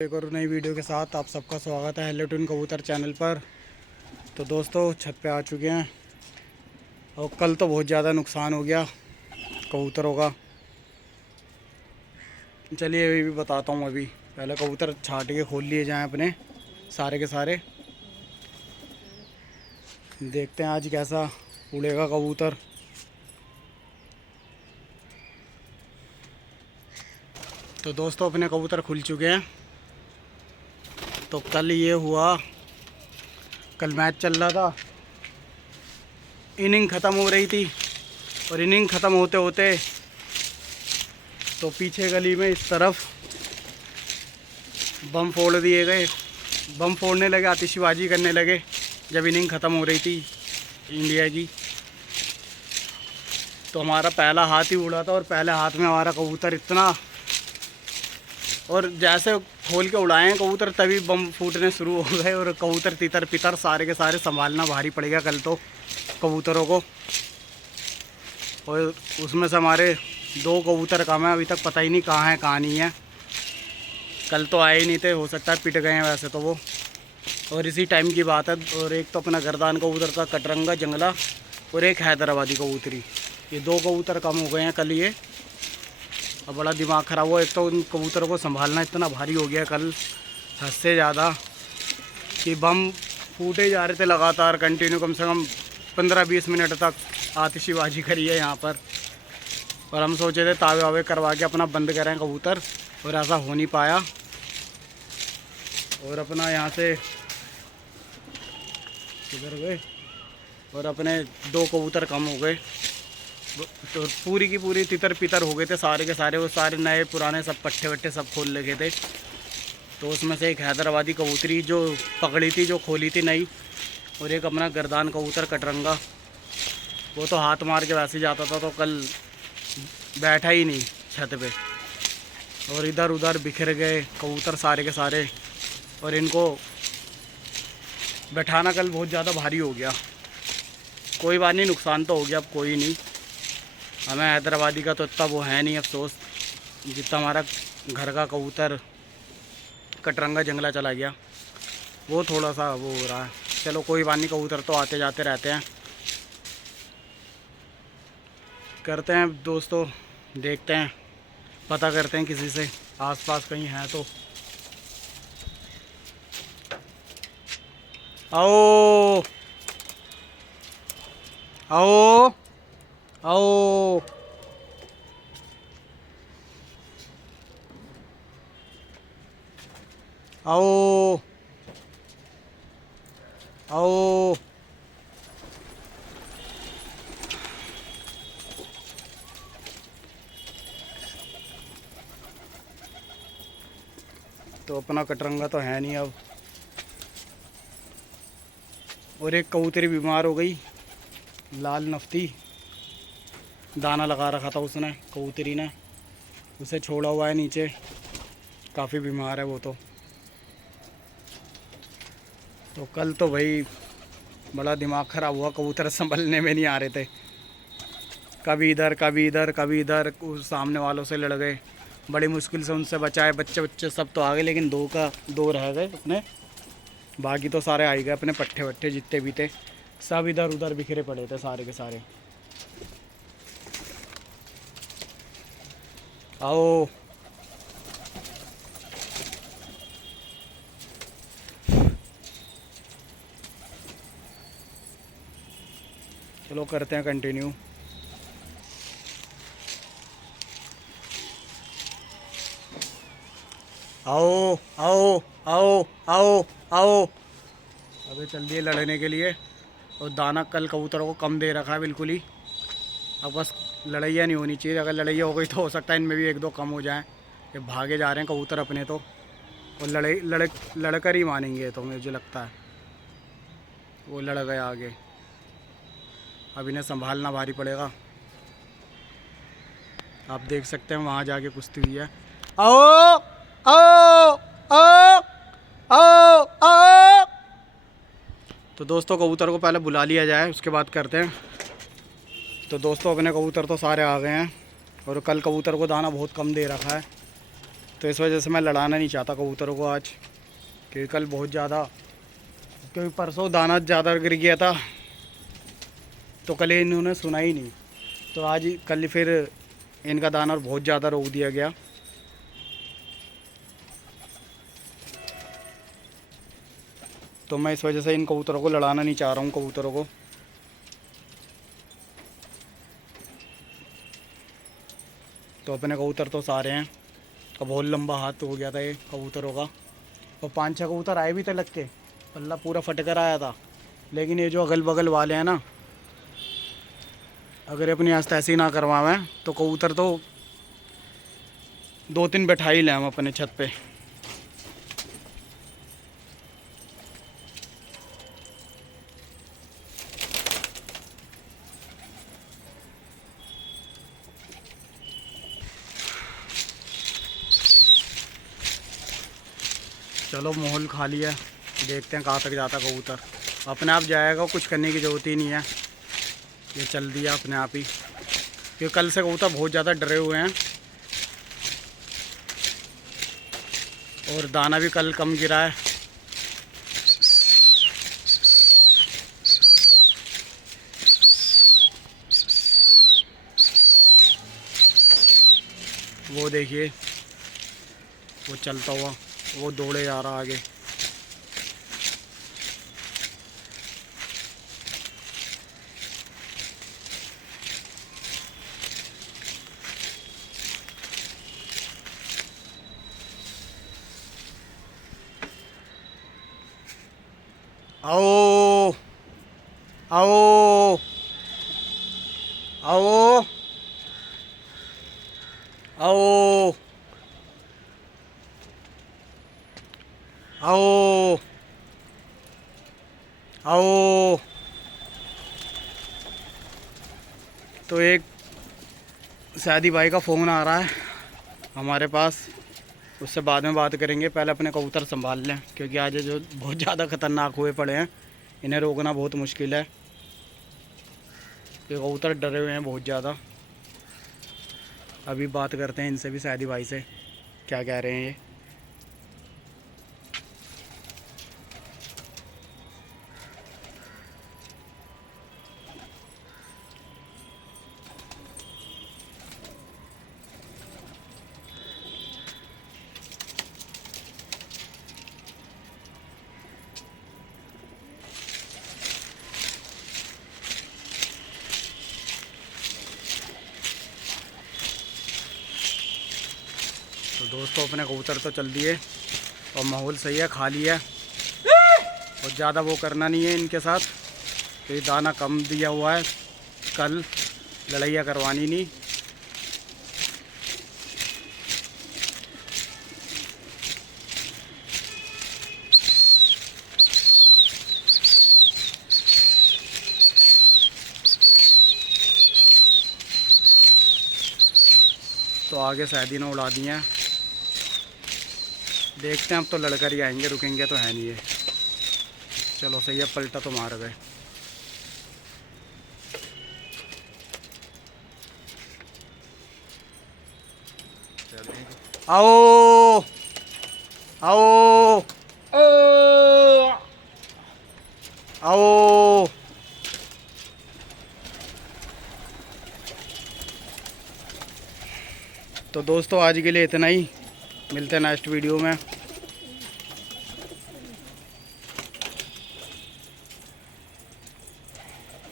एक और नई वीडियो के साथ आप सबका स्वागत है हेलो टून कबूतर चैनल पर। तो दोस्तों छत पे आ चुके हैं और कल तो बहुत ज़्यादा नुकसान हो गया कबूतरों का। चलिए अभी भी बताता हूँ। अभी पहले कबूतर छाट के खोल लिए जाएं अपने सारे के सारे। देखते हैं आज कैसा उड़ेगा कबूतर। तो दोस्तों अपने कबूतर खुल चुके हैं। तो कल ये हुआ, कल मैच चल रहा था, इनिंग ख़त्म हो रही थी और इनिंग ख़त्म होते होते तो पीछे गली में इस तरफ बम फोड़ दिए गए। बम फोड़ने लगे, आतिशबाजी करने लगे जब इनिंग ख़त्म हो रही थी इंडिया की। तो हमारा पहला हाथ ही उड़ा था और पहले हाथ में हमारा कबूतर इतना, और जैसे खोल के उड़ाए हैं कबूतर तभी बम फूटने शुरू हो गए और कबूतर तितर पितर सारे के सारे संभालना भारी पड़ गया कल तो कबूतरों को। और उसमें से हमारे 2 कबूतर कम हैं, अभी तक पता ही नहीं कहाँ है कहाँ नहीं है। कल तो आए ही नहीं थे, हो सकता है पिट गए हैं वैसे तो वो। और इसी टाइम की बात है। और एक तो अपना गर्दान कबूतर था कटरंगा जंगला और एक हैदराबादी कबूतरी, ये 2 कबूतर कम हो गए हैं कल ये। और बड़ा दिमाग ख़राब हुआ। एक तो उन कबूतरों को संभालना इतना भारी हो गया कल हद से ज़्यादा कि बम फूटे जा रहे थे लगातार कंटिन्यू, कम से कम 15-20 मिनट तक आतिशबाजी करी है यहाँ पर। और हम सोचे थे तावे वावे करवा के अपना बंद करें कबूतर, और ऐसा हो नहीं पाया। और अपना यहाँ से किधर गए, और अपने 2 कबूतर कम हो गए। तो पूरी की पूरी तितर पितर हो गए थे सारे के सारे। वो सारे नए पुराने सब पट्टे वट्टे सब खोल लगे थे। तो उसमें से एक हैदराबादी कबूतरी जो पकड़ी थी, जो खोली थी नई, और एक अपना गर्दान कबूतर कटरंगा, वो तो हाथ मार के वैसे ही जाता था। तो कल बैठा ही नहीं छत पे, और इधर उधर बिखर गए कबूतर सारे के सारे। और इनको बैठाना कल बहुत ज़्यादा भारी हो गया। कोई बात नहीं, नुकसान तो हो गया, अब कोई नहीं। हमें हैदराबादी का तो इतना वो है नहीं अफसोस, जितना हमारा घर का कबूतर कटरंगा जंगला चला गया, वो थोड़ा सा वो हो रहा है। चलो कोई बात नहीं, कबूतर तो आते जाते रहते हैं। करते हैं दोस्तों, देखते हैं, पता करते हैं किसी से आसपास कहीं है तो। आओ आओ आओ आओ आओ। तो अपना कटरंगा तो है नहीं अब। और एक कबूतरी बीमार हो गई, लाल नफ्ती, दाना लगा रखा था उसने कबूतरी ने, उसे छोड़ा हुआ है नीचे, काफ़ी बीमार है वो तो। तो कल तो भाई बड़ा दिमाग ख़राब हुआ, कबूतर संभलने में नहीं आ रहे थे। कभी इधर कभी इधर कभी इधर, उस सामने वालों से लड़ गए, बड़ी मुश्किल से उनसे बचाए। बच्चे बच्चे सब तो आ गए, लेकिन 2 रह गए अपने, बाकी तो सारे आ गए अपने पट्टे वट्टे जितने भी थे, सब इधर उधर बिखरे पड़े थे सारे के सारे। आओ चलो करते हैं कंटिन्यू। आओ आओ आओ आओ आओ। अबे चल दिए लड़ने के लिए। और दाना कल कबूतरों को कम दे रखा है बिल्कुल ही। अब बस लड़ाइयाँ नहीं होनी चाहिए, अगर लड़ाइयाँ हो गई तो हो सकता है इनमें भी 1-2 कम हो जाएं। ये भागे जा रहे हैं कबूतर अपने तो, और लड़कर ही मानेंगे तो मुझे लगता है। वो लड़ गए आगे, अब इन्हें संभालना भारी पड़ेगा। आप देख सकते हैं वहाँ जाके कुश्ती हुई है। आओ आओ आओ आओ आओ। तो दोस्तों कबूतर को पहले बुला लिया जाए, उसके बाद करते हैं। तो दोस्तों अपने कबूतर तो सारे आ गए हैं, और कल कबूतर को दाना बहुत कम दे रखा है, तो इस वजह से मैं लड़ाना नहीं चाहता कबूतरों को आज, क्योंकि कल बहुत ज़्यादा, क्योंकि परसों दाना ज़्यादा गिर गया था तो कल इन्होंने सुना ही नहीं, तो आज कल फिर इनका दाना बहुत ज़्यादा रोक दिया गया। तो मैं इस वजह से इन कबूतरों को लड़ाना नहीं चाह रहा हूँ कबूतरों को। तो अपने कबूतर तो सारे हैं, अब बहुत लंबा हाथ हो गया था ये कबूतरों का, और 5-6 कबूतर आए भी थे लग के, पल्ला पूरा फट कर आया था। लेकिन ये जो अगल बगल वाले हैं ना, अगर अपनी आस्था ऐसी ना करवाएं तो कबूतर तो 2-3 बैठा ही लें हम अपने छत पे। चलो माहौल खाली है, देखते हैं कहाँ तक जाता कबूतर। अपने आप जाएगा, कुछ करने की ज़रूरत ही नहीं है, ये चल दिया अपने आप ही। क्योंकि कल से कबूतर बहुत ज़्यादा डरे हुए हैं, और दाना भी कल कम गिरा है। वो देखिए, वो चलता हुआ वो दौड़े जा रहा आगे। आओ आओ आओ आओ आओ आओ। तो एक शादी भाई का फ़ोन आ रहा है हमारे पास, उससे बाद में बात करेंगे। पहले अपने कबूतर संभाल लें, क्योंकि आज जो बहुत ज़्यादा ख़तरनाक हुए पड़े हैं, इन्हें रोकना बहुत मुश्किल है। ये कबूतर डरे हुए हैं बहुत ज़्यादा। अभी बात करते हैं इनसे भी, शादी भाई से, क्या कह रहे हैं ये। तो दोस्तों अपने कबूतर तो चल दिए, और माहौल सही है, खाली है, और ज़्यादा वो करना नहीं है इनके साथ। तो ये दाना कम दिया हुआ है, कल लड़ाइयाँ करवानी नहीं। तो आगे शादी ने उड़ा दिए हैं, देखते हैं अब तो लड़कर ही आएंगे, रुकेंगे तो है नहीं ये। चलो सही है, पलटा तो मार गए। आओ आओ आओ। तो दोस्तों आज के लिए इतना ही, मिलते हैं नेक्स्ट वीडियो में।